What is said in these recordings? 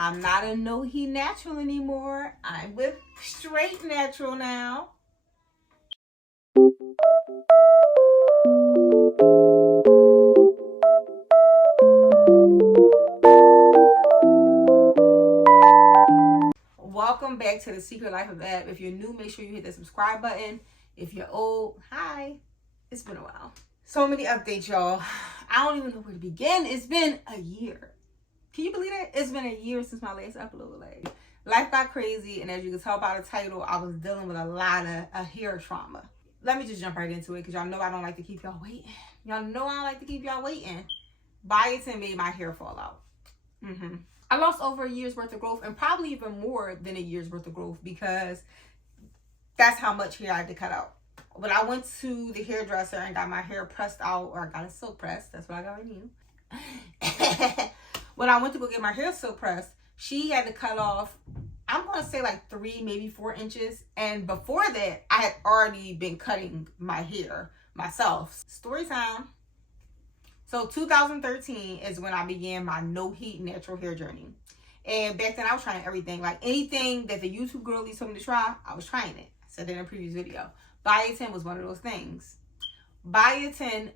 I'm not a no heat natural anymore. I'm with straight natural now. Welcome back to The Secret Life of Eb. If you're new, make sure you hit the subscribe button. If you're old, hi. It's been a while. So many updates, y'all. I don't even know where to begin. It's been a year. Can you believe that? It's been a year since my last upload. Like, life got crazy, and as you can tell by the title, I was dealing with a lot of hair trauma. Let me just jump right into it, because y'all know I don't like to keep y'all waiting. Y'all know I don't like to keep y'all waiting. Biotin made my hair fall out. I lost over a year's worth of growth, and probably even more than a year's worth of growth, because that's how much hair I had to cut out. When I went to the hairdresser and got my hair pressed out, or I got it silk pressed, that's what I got right now. When I went to go get my hair silk pressed, she had to cut off, I'm going to say like 3, maybe 4 inches. And before that, I had already been cutting my hair myself. Story time. So 2013 is when I began my no heat natural hair journey. And back then I was trying everything. Like anything that the YouTube girlies told me to try, I was trying it. I said that in a previous video. Biotin was one of those things. Biotin,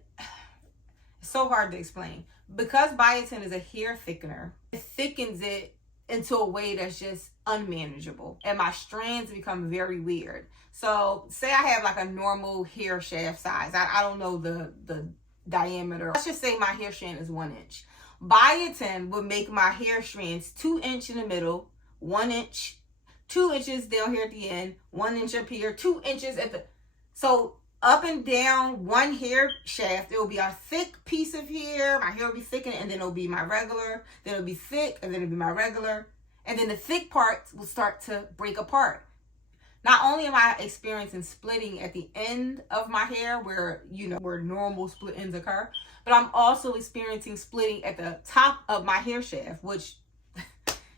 it's so hard to explain. Because biotin is a hair thickener, it thickens it into a way that's just unmanageable. And my strands become very weird. So say I have like a normal hair shaft size. I don't know the diameter. Let's just say my hair strand is 1 inch. Biotin would make my hair strands 2 inch in the middle, 1 inch, 2 inches down here at the end, 1 inch up here, 2 inches at the... So up and down one hair shaft, it will be a thick piece of hair. My hair will be thickened, and then it'll be my regular. Then it'll be thick, and then it'll be my regular. And then the thick parts will start to break apart. Not only am I experiencing splitting at the end of my hair where, you know, where normal split ends occur, but I'm also experiencing splitting at the top of my hair shaft, which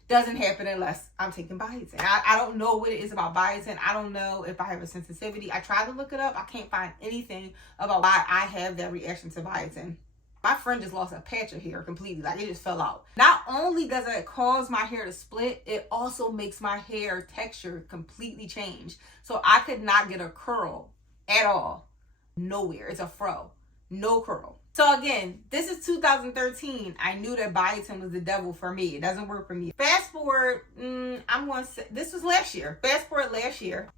doesn't happen unless I'm taking biotin. I don't know what it is about biotin. I don't know if I have a sensitivity. I tried to look it up. I can't find anything about why I have that reaction to biotin. My friend just lost a patch of hair completely. Like, it just fell out. Not only does it cause my hair to split, it also makes my hair texture completely change. So I could not get a curl at all. Nowhere. It's a fro. No curl. So again, this is 2013. I knew that biotin was the devil for me. It doesn't work for me. Fast forward, I'm going to say, this was last year. Fast forward last year.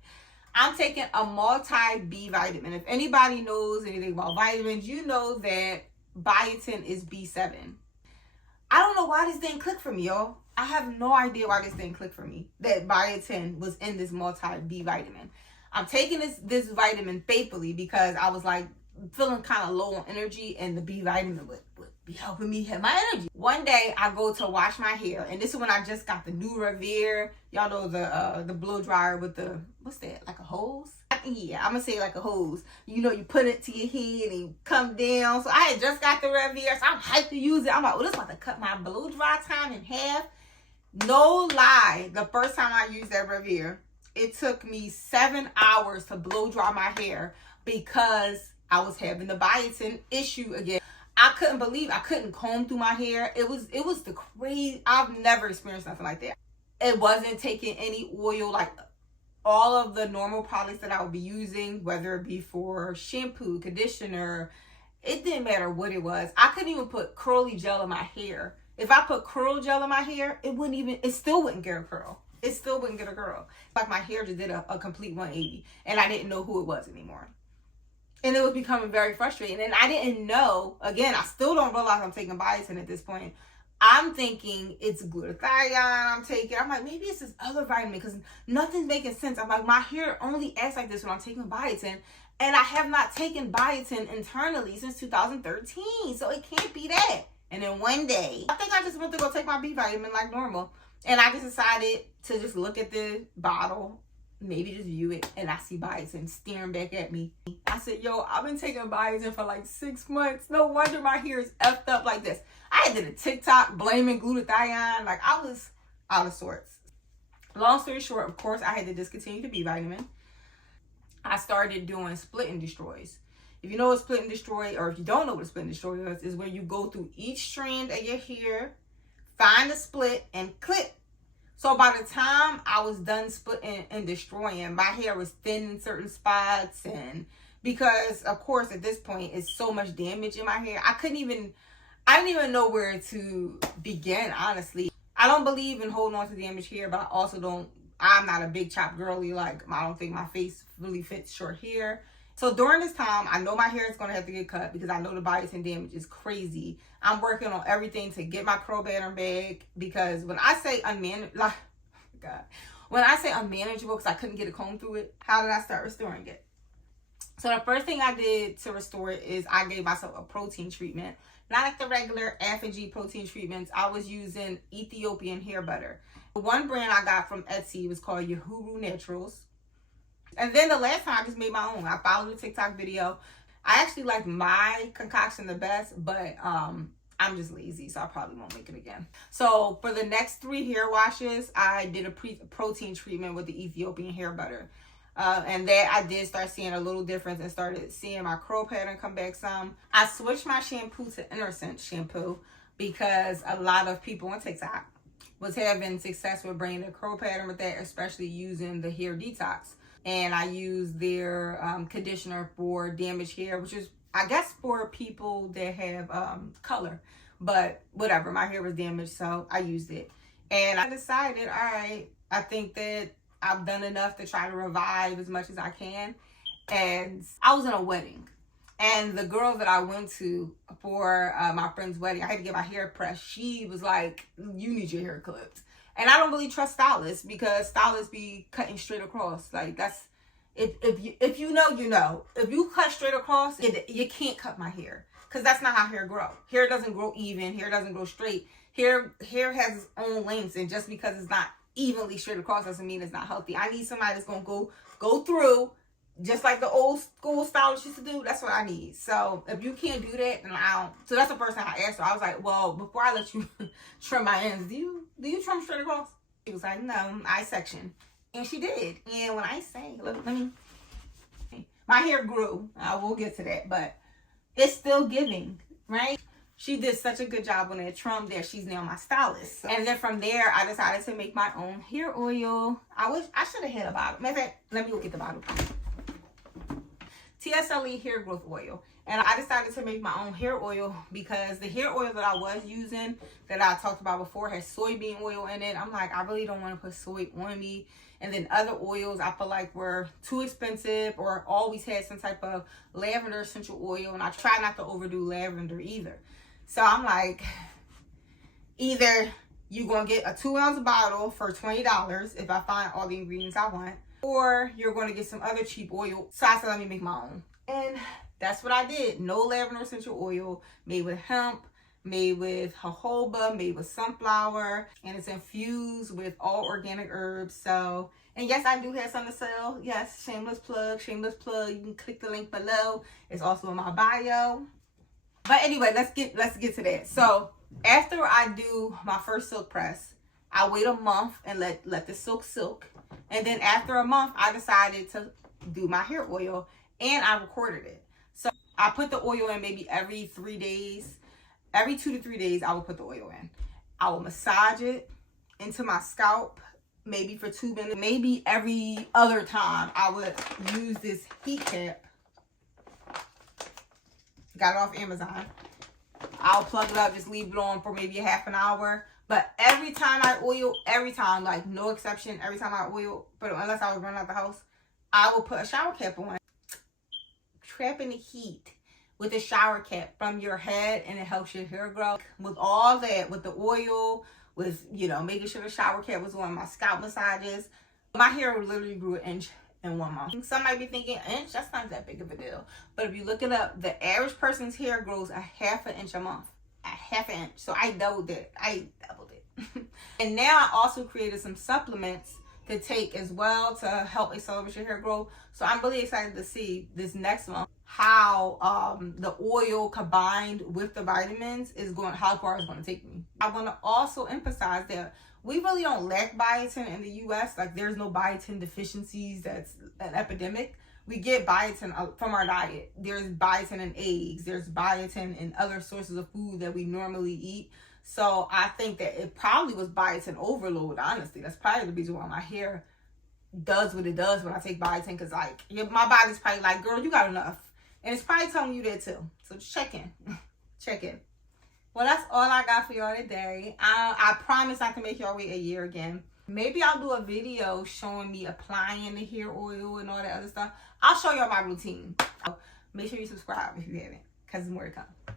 I'm taking a multi-B vitamin. If anybody knows anything about vitamins, you know that biotin is B7. I don't know why this didn't click for me, y'all. I have no idea why this didn't click for me, that biotin was in this multi-B vitamin. I'm taking this vitamin faithfully because I was like feeling kind of low on energy, and the B vitamin would be helping me hit my energy. One day I go to wash my hair, and this is when I just got the new Revere. Y'all know the blow dryer with the, what's that, like a hose? Yeah, I'm gonna say like a hose. You know, you put it to your head and you come down. So I had just got the Revere, so I'm hyped to use it. I'm like, oh, this is about to cut my blow dry time in half. No lie, the first time I used that Revere, it took me 7 hours to blow dry my hair because I was having the biotin issue again. I couldn't believe I couldn't comb through my hair. It was the crazy. I've never experienced nothing like that. It wasn't taking any oil, like all of the normal products that I would be using, whether it be for shampoo, conditioner, it didn't matter what it was. I couldn't even put curly gel in my hair. If I put curl gel in my hair, it still wouldn't get a curl. It still wouldn't get a curl. Like my hair just did a complete 180, and I didn't know who it was anymore. And it was becoming very frustrating. And I didn't know, again, I still don't realize I'm taking biotin at this point. I'm thinking it's glutathione I'm taking. I'm like, maybe it's this other vitamin, because nothing's making sense. I'm like, my hair only acts like this when I'm taking biotin. And I have not taken biotin internally since 2013. So it can't be that. And then one day, I think I just went to go take my B vitamin like normal. And I just decided to just look at the bottle, maybe just view it, and I see biotin staring back at me. I said, yo, I've been taking biotin for like 6 months. No wonder my hair is effed up like this. I did a TikTok blaming glutathione. Like, I was out of sorts. Long story short, of course, I had to discontinue the B vitamin. I started doing split and destroys. If you know what split and destroy, or if you don't know what a split and destroy is where you go through each strand of your hair, find a split, and clip So by the time I was done splitting and destroying, my hair was thin in certain spots, and because of course at this point it's so much damage in my hair, I didn't even know where to begin, honestly. I don't believe in holding on to damaged hair, but I'm not a big chop girly. Like, I don't think my face really fits short hair. So during this time, I know my hair is going to have to get cut because I know the biotin damage is crazy. I'm working on everything to get my curl pattern back, because when I say unmanageable, because I couldn't get a comb through it, how did I start restoring it? So the first thing I did to restore it is I gave myself a protein treatment. Not like the regular F&G protein treatments. I was using Ethiopian hair butter. The one brand I got from Etsy was called Yahoo Naturals. And then the last time I just made my own. I followed a TikTok video. I actually like my concoction the best, but I'm just lazy, so I probably won't make it again. So for the next 3 hair washes, I did a protein treatment with the Ethiopian hair butter. And that I did start seeing a little difference and started seeing my curl pattern come back some. I switched my shampoo to Innocent shampoo because a lot of people on TikTok was having success with bringing their curl pattern with that, especially using the hair detox. And I used their conditioner for damaged hair, which is, I guess, for people that have color. But whatever, my hair was damaged, so I used it. And I decided, all right, I think that I've done enough to try to revive as much as I can. And I was in a wedding. And the girl that I went to for my friend's wedding, I had to get my hair pressed. She was like, you need your hair clipped. And I don't really trust stylists, because stylists be cutting straight across. Like, that's, if you know, you know. If you cut straight across, you can't cut my hair, because that's not how hair grow. Hair doesn't grow even. Hair doesn't grow straight. Hair has its own lengths, and just because it's not evenly straight across doesn't mean it's not healthy. I need somebody that's gonna go through, just like the old school stylists used to do. That's what I need. So if you can't do that, then I don't. So that's the first time I asked her. I was like, well, before I let you trim my ends, do you trim straight across? She was like, no, I section. And she did. And when I say, let me, my hair grew. I will get to that, but it's still giving, right? She did such a good job on that trim that she's now my stylist. And then from there, I decided to make my own hair oil. I should have had a bottle. Matter of fact, let me go get the bottle. TSLE hair growth oil. And I decided to make my own hair oil because the hair oil that I was using, that I talked about before, has soybean oil in it. I'm like, I really don't want to put soy on me. And then other oils I feel like were too expensive, or always had some type of lavender essential oil. And I try not to overdo lavender either. So I'm like, either you're going to get a 2-ounce bottle for $20 if I find all the ingredients I want, or you're going to get some other cheap oil. So I said, let me make my own. And that's what I did. No lavender essential oil, made with hemp, made with jojoba, made with sunflower, and it's infused with all organic herbs. So, and yes, I do have some to sell. Yes, shameless plug, shameless plug. You can click the link below. It's also in my bio. But anyway, let's get to that. So after I do my first silk press, I wait a month and let the silk. And then after a month, I decided to do my hair oil, and I recorded it. So I put the oil in maybe every 3 days. Every 2 to 3 days, I will put the oil in. I will massage it into my scalp, maybe for 2 minutes. Maybe every other time, I would use this heat cap. Got it off Amazon. I'll plug it up, just leave it on for maybe a half an hour. But every time I oil, like no exception, every time I oil, but unless I was running out the house, I will put a shower cap on. Trapping the heat with a shower cap from your head, and it helps your hair grow. With all that, with the oil, with, you know, making sure the shower cap was on, my scalp massages, my hair literally grew an inch in 1 month. Some might be thinking, inch, that's not that big of a deal. But if you look it up, the average person's hair grows a half an inch a month. A half an inch. So I doubled it. And now I also created some supplements to take as well to help accelerate your hair growth. So I'm really excited to see this next month how the oil combined with the vitamins is going, how far it's going to take me. I want to also emphasize that we really don't lack biotin in the US. Like, there's no biotin deficiencies that's an epidemic. We get biotin from our diet. There's biotin in eggs. There's biotin in other sources of food that we normally eat. So I think that it probably was biotin overload, honestly. That's probably the reason why my hair does what it does when I take biotin, because like my body's probably like, girl, you got enough. And it's probably telling you that too. So just check in. Check in. Well, that's all I got for y'all today. I promise I can make y'all wait a year again. Maybe I'll do a video showing me applying the hair oil and all that other stuff. I'll show y'all my routine. Make sure you subscribe if you haven't, because there's more to come.